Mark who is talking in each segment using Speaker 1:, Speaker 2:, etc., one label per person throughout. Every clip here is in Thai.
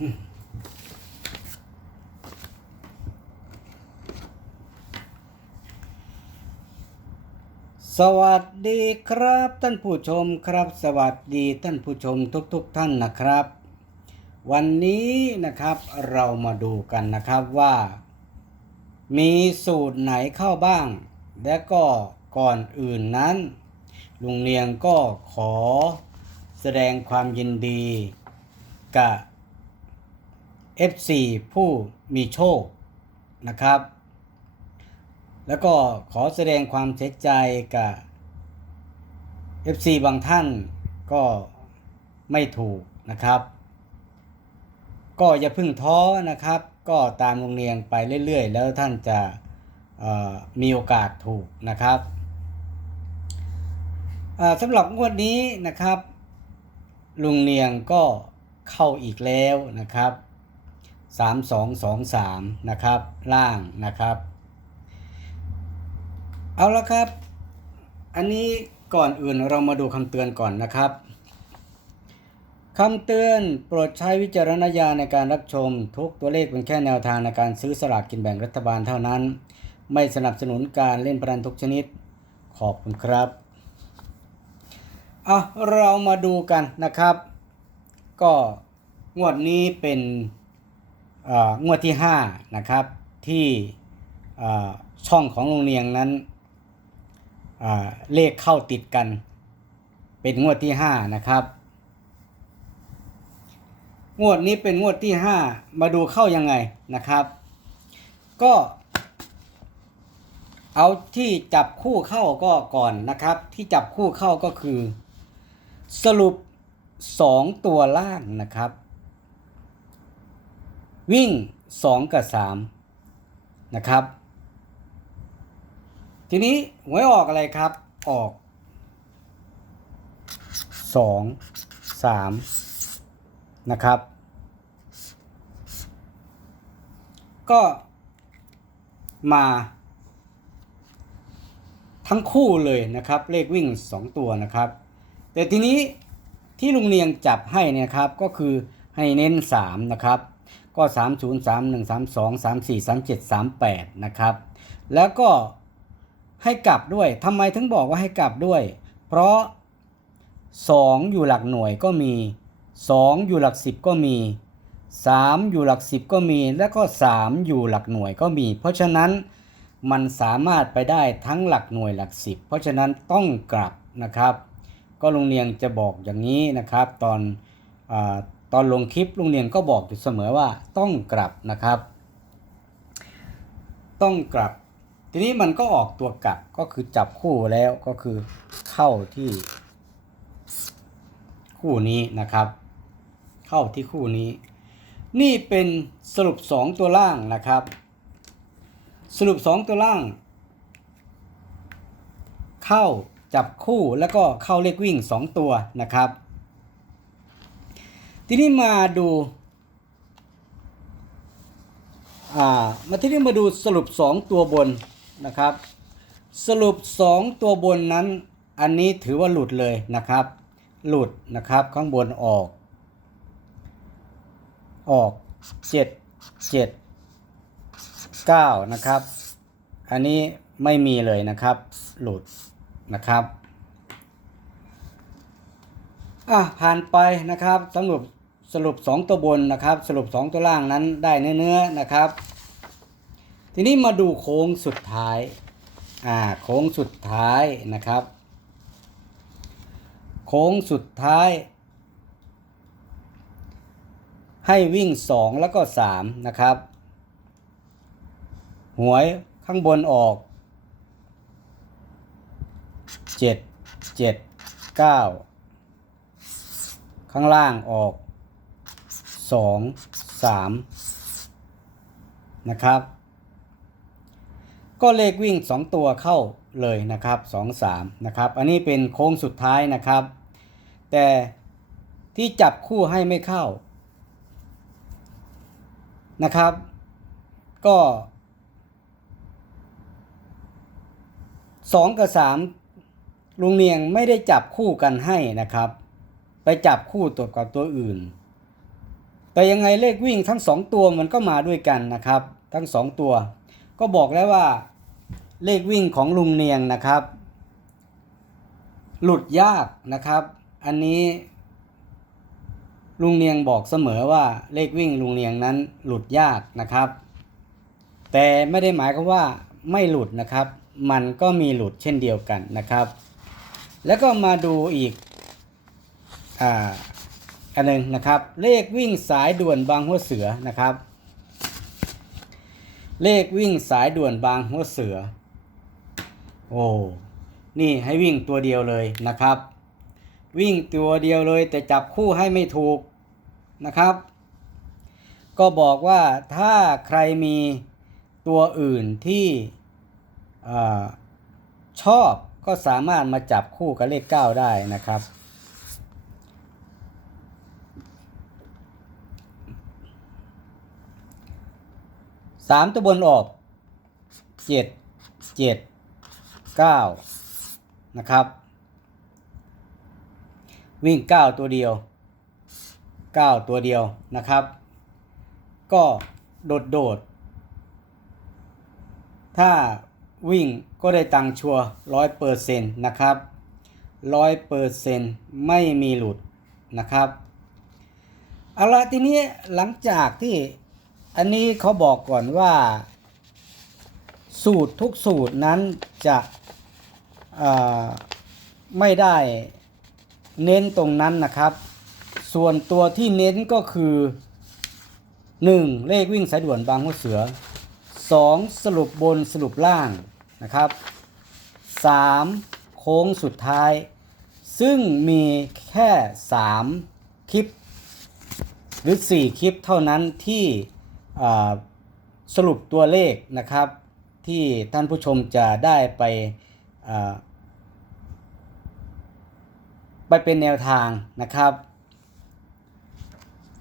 Speaker 1: สวัสดีครับท่านผู้ชมครับ สวัสดีท่านผู้ชมทุกๆทท่านนะครับ วันนี้นะครับเรามาดูกันนะครับว่า มีสูตรไหนเข้าบ้าง และก็ก่อนอื่นนั้นลุงเนียงก็ขอแสดงความยินดีกับ FC ผู้มีโชคนะครับ แล้วก็ขอแสดงความเสียใจกับ FC บางท่านก็ไม่ถูกนะครับ ก็อย่าเพึ่งท้อนะครับ ก็ตามโรงเรียนไปเรื่อยๆ แล้วท่านจะมีโอกาสถูกนะครับสำหรับงวดนี้นะครับ ลุงเนียงก็เข้าอีกแล้วนะครับ 3223 นะครับ ล่างนะครับ เอาละครับ อันนี้ก่อนอื่นเรามาดูคำเตือนก่อนนะครับคำเตือนโปรดใช้วิจารณญาณในการรับชม ทุกตัวเลขเป็นแค่แนวทางในการซื้อสลากกินแบ่งรัฐบาลเท่านั้น ไม่สนับสนุนการเล่นพนันทุกชนิด ขอบคุณครับเอะเรามาดูกันนะครับ ก็งวดนี้เป็น งวดที่5นะครับที่ช่องของโรงเรียนนั้นเลขเข้าติดกัน เป็นงวดที่5นะครับงวดนี้เป็นงวดที่ 5 มาดูเข้ายังไงนะครับ ก็ เอาที่จับคู่เข้าก็ก่อนนะครับ ที่จับคู่เข้าก็คือ สรุป 2 ตัวล่างนะครับ วิ่ง 2 กับ 3 นะครับ ทีนี้หวยออกอะไรครับ ออก 2 3 นะครับ ก็มาทั้งคู่เลยนะครับ เลขวิ่ง 2 ตัวนะครับ แต่ทีนี้ที่ลุงเนียงจับให้นี่ยครับก็คือให้เน้น 3 นะครับ ก็ 3 0 3 1 3 2 3 4 3 7 3 8 นะครับ แล้วก็ให้กลับด้วยทำไมถึงบอกว่าให้กลับด้วย เพราะ 2 อยู่หลักหน่วยก็มี 2 อยู่หลัก 10 ก็มี 3 อยู่หลัก 10 ก็มี แล้วก็ 3 อยู่หลักหน่วยก็มี เพราะฉะนั้นมันสามารถไปได้ทั้งหลักหน่วยหลัก 10 เพราะฉะนั้นต้องกลับนะครับ ก็ลุงเนียงจะบอกอย่างนี้นะครับ ตอนอา ตอนลงคลิปลุงเนียงก็บอกอยู่เสมอว่าต้องกลับนะครับ ต้องกลับ ทีนี้มันก็ออกตัวกลับก็คือจับคู่แล้วก็คือเข้าที่ คู่นี้นะครับ เข้าที่คู่นี้ นี่เป็นสรุป 2 ตัวล่างนะครับ สรุป 2 ตัวล่าง เข้าจับคู่แล้วก็เข้าเลขวิ่ง 2 ตัวนะครับ ทีนี้มาดูอ่ามาที่นี่มาดูสรุป 2 ตัวบนนะครับ สรุป 2 ตัวบนนั้น อันนี้ถือว่าหลุดเลยนะครับ หลุดนะครับข้างบนออก ออก 7 7 9 นะครับ อันนี้ไม่มีเลยนะครับ หลุดนะครับอะผ่านไปนะครับสรุป สรุป 2 ตัวบนนะครับ สรุป 2 ตัวล่างนั้นได้เนื้อๆนะครับ ทีนี้มาดูโค้งสุดท้ายอ่าโค้งสุดท้ายนะครับ โค้งสุดท้าย ให้วิ่ง 2 แล้วก็ 3 นะครับ หวยข้างบนออก 7 7 9 ข้างล่างออก 2 3นะครับ ก็เลขวิ่ง 2 ตัวเข้าเลยนะครับ2 3นะครับอันนี้เป็นโค้งสุดท้ายนะครับ แต่ที่จับคู่ให้ไม่เข้านะครับ ก็ 2 กับ 3 ลุงเนียงไม่ได้จับคู่กันให้นะครับ ไปจับคู่ตัวกับตัวอื่น แต่ยังไงเลขวิ่งทั้งสองตัวมันก็มาด้วยกันนะครับ ทั้งสองตัว ก็บอกแล้วว่าเลขวิ่งของลุงเนียงนะครับ หลุดยากนะครับ อันนี้ลุงเนียงบอกเสมอว่าเลขวิ่งลุงเนียงนั้นหลุดยากนะครับ แต่ไม่ได้หมายความว่าไม่หลุดนะครับ มันก็มีหลุดเช่นเดียวกันนะครับ แล้วก็มาดูอีกอ่าันหนึ่งนะครับ เลขวิ่งสายด่วนบางหัวเสือนะครับ เลขวิ่งสายด่วนบางหัวเสือ โอ้นี่ให้วิ่งตัวเดียวเลยนะครับ วิ่งตัวเดียวเลยแต่จับคู่ให้ไม่ถูกนะครับ ก็บอกว่าถ้าใครมีตัวอื่นที่อชอบก็สามารถมาจับคู่กับเลข 9 ได้นะครับ สามตัวบนออกเจ็ดเจ็ดเก้านะครับ วิ่งเก้าตัวเดียวเก้าตัวเดียวนะครับ ก็โดดโดด ถ้าวิ่งก็ได้ตังชัวร้อยเปอร์เซ็นต์นะครับร้อยเปอร์เซ็นต์ไม่มีหลุดนะครับเอาละทีนี้หลังจากที่ อันนี้เขาบอกก่อนว่า สูตรทุกสูตรนั้นจะไม่ได้เน้นตรงนั้นนะครับ ส่วนตัวที่เน้นก็คือ 1. เลขวิ่งสายด่วนบางหัวเสือ 2. สรุปบนสรุปล่างนะครับ 3. โค้งสุดท้าย ซึ่งมีแค่ 3 คลิป หรือ 4 คลิปเท่านั้นที่ สรุปตัวเลขนะครับที่ท่านผู้ชมจะได้ไปไปเป็นแนวทางนะครับ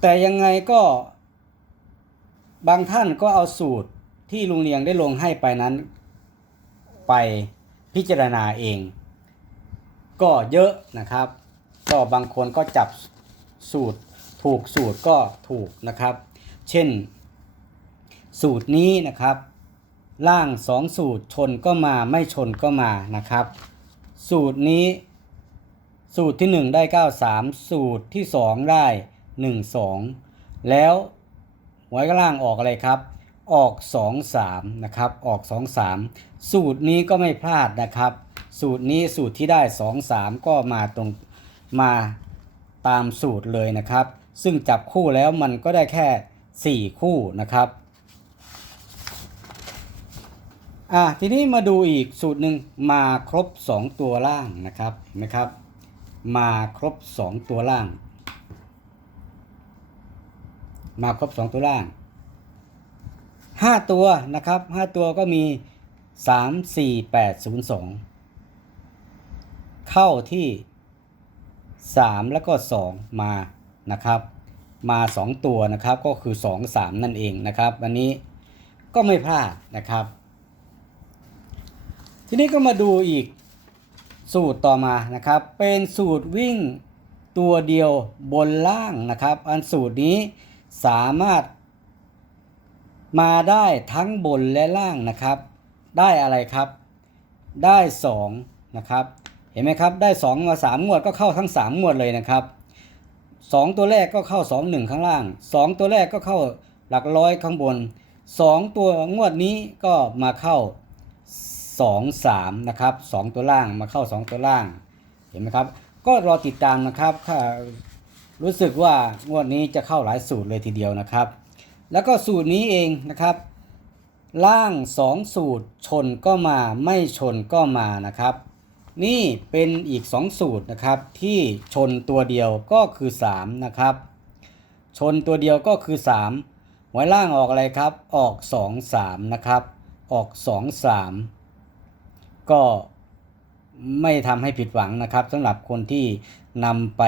Speaker 1: แต่ยังไงก็บางท่านก็เอาสูตรที่ลุงเลียงได้ลงให้ไปนั้น ไปพิจารณาเอง ก็เยอะนะครับ ก็บางคนก็จับสูตรถูกสูตรก็ถูกนะครับ เช่น สูตรนี้นะครับ ล่างสองสูตรชนก็มาไม่ชนก็มานะครับ สูตรนี้ สูตรที่ 1 ได้ 93 สูตรที่ 2 ได้ 12 แล้วหวยก็ล่างออกอะไรครับ ออก 2 3 นะครับ ออก 2 3 สูตรนี้ก็ไม่พลาดนะครับ สูตรนี้สูตรที่ได้ 2 3 ก็มาตรงมาตามสูตรเลยนะครับ ซึ่งจับคู่แล้วมันก็ได้แค่ 4 คู่นะครับ อะทีนี้มาดูอีกสูตรหนึ่งมาครบ 2 ตัวล่างนะครับเห็นไหมครับ มาครบ 2 ตัวล่าง มาครบ 2 ตัวล่าง 5 ตัวนะครับ 5 ตัวก็มี 3 4 8 0 2 เข้าที่ 3 แล้วก็ 2 มานะครับ มา 2 ตัวนะครับก็คือ 2 3 นั่นเองนะครับ วันนี้ก็ไม่พลาดนะครับ ทีนี้ก็มาดูอีกสูตรต่อมานะครับ เป็นสูตรวิ่งตัวเดียวบนล่างนะครับ อันสูตรนี้สามารถมาได้ทั้งบนและล่างนะครับ ได้อะไรครับ ได้2นะครับเห็นไหมครับได้ 2 มา 3 งวดก็เข้าทั้ง 3 งวดเลยนะครับ 2 ตัวแรกก็เข้า 2 1 ข้างล่าง 2 ตัวแรกก็เข้าหลักร้อยข้างบน 2 ตัวงวดนี้ก็มาเข้า 2 3นะครับ2ตัวล่างมาเข้า 2 ตัวล่างเห็นไหมครับ ก็รอติดตามนะครับถ้ารู้สึกว่างวดนี้จะเข้าหลายสูตรเลยทีเดียวนะครับ แล้วก็สูตรนี้เองนะครับ ล่าง 2 สูตรชนก็มาไม่ชนก็มานะครับ นี่เป็นอีก 2 สูตรนะครับที่ชนตัวเดียวก็คือ 3 นะครับ ชนตัวเดียวก็คือ 3หวยล่างออกอะไรครับ ออก 2 3 นะครับ ออก 2 3 ก็ไม่ทำให้ผิดหวังนะครับสำหรับคนที่นำไป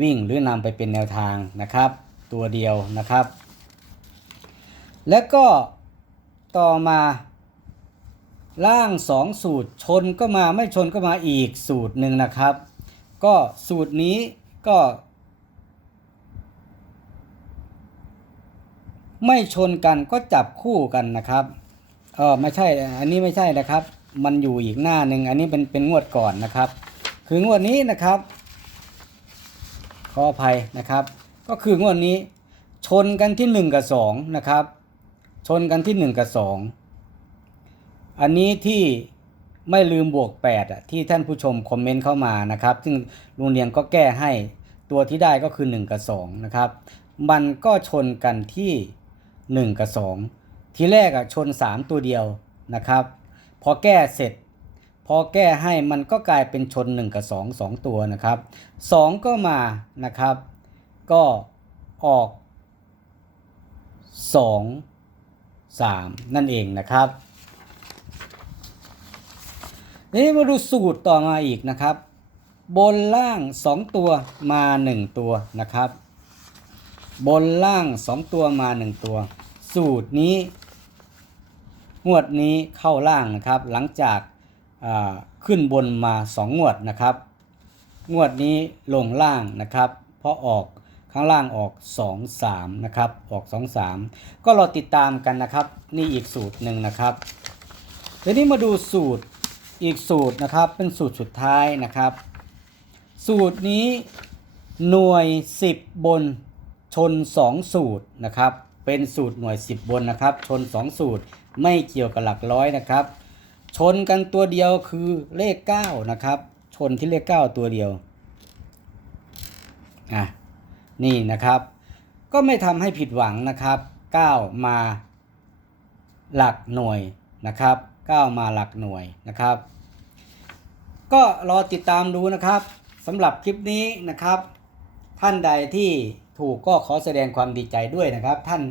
Speaker 1: วิ่งหรือนำไปเป็นแนวทางนะครับ ตัวเดียวนะครับ และก็ต่อมาล่าง 2 สูตรชนก็มาไม่ชนก็มาอีกสูตรหนึ่งนะครับ ก็สูตรนี้ก็ไม่ชนกันก็จับคู่กันนะครับ เออไม่ใช่ อันนี้ไม่ใช่นะครับ มันอยู่อีกหน้าหนึ่งอันนี้เป็นเป็นงวดก่อนนะครับ คืองวดนี้นะครับ ขออภัยนะครับ ก็คืองวดนี้ ชนกันที่ 1 กับ2นะครับชนกันที่ 1 กับ 2 อันนี้ที่ไม่ลืมบวก8อะที่ท่านผู้ชมคอมเมนต์เข้ามานะครับ ซึ่งลุงเรียงก็แก้ให้ตัวที่ได้ก็คือ 1 กับ2นะครับมันก็ชนกันที่ 1 กับ 2 ทีแรกอะชน 3 ตัวเดียวนะครับ พอแก้เสร็จ พอแก้ให้มันก็กลายเป็นชน 1 กับ 2 2 ตัวนะครับ 2 ก็มานะครับ ก็ออก 2 3 นั่นเองนะครับนี่มาดูสูตรต่อมาอีกนะครับ บนล่าง 2 ตัวมา 1 ตัวนะครับ บนล่าง 2 ตัวมา 1 ตัว สูตรนี้ งวดนี้เข้าล่างนะครับ หลังจากขึ้นบนมา 2 งวดนะครับ งวดนี้ลงล่างนะครับ เพราะออกข้างล่างออก 2 3 นะครับ ออก 2 3 ก็รอติดตามกันนะครับ นี่อีกสูตรหนึ่งนะครับทีนี้มาดูสูตรอีกสูตรนะครับ เป็นสูตรสุดท้ายนะครับ สูตรนี้หน่วย 10 บนชน 2 สูตรนะครับ เป็นสูตรหน่วย 10 บนนะครับ ชน 2 สูตร ไม่เกี่ยวกับหลักร้อยนะครับ ชนกันตัวเดียวคือเลข 9 นะครับ ชนที่เลข 9 ตัวเดียวอะนี่นะครับ ก็ไม่ทำให้ผิดหวังนะครับ 9 มาหลักหน่วยนะครับ 9 มาหลักหน่วยนะครับ ก็รอติดตามดูนะครับสำหรับคลิปนี้นะครับ ท่านใดที่ถูกก็ขอแสดงความดีใจด้วยนะครับ ท่าน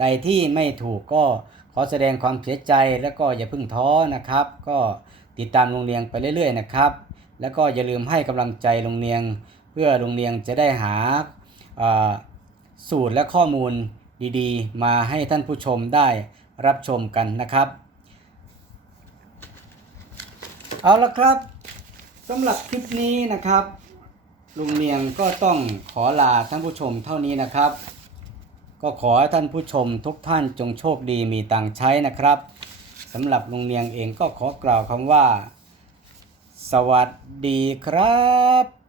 Speaker 1: ใดที่ไม่ถูกก็ ขอแสดงความเสียใจแล้วก็อย่าพิ่งท้อนะครับ ก็ติดตามโรงเรียนไปเรื่อยๆนะครับ แล้วก็อย่าลืมให้กำลังใจโรงเรียนเพื่อโรงเรียนจะได้หาอ่าสูตรและข้อมูลดีๆ มาให้ท่านผู้ชมได้รับชมกันนะครับ เอาละครับสำหรับคลิปนี้นะครับ ลุงเนียงก็ต้องขอลาท่านผู้ชมเท่านี้นะครับ ก็ขอให้ท่านผู้ชมทุกท่านจงโชคดีมีตังใช้นะครับสำหรับลุงเนียงเองก็ขอกล่าวคำว่า สวัสดีครับ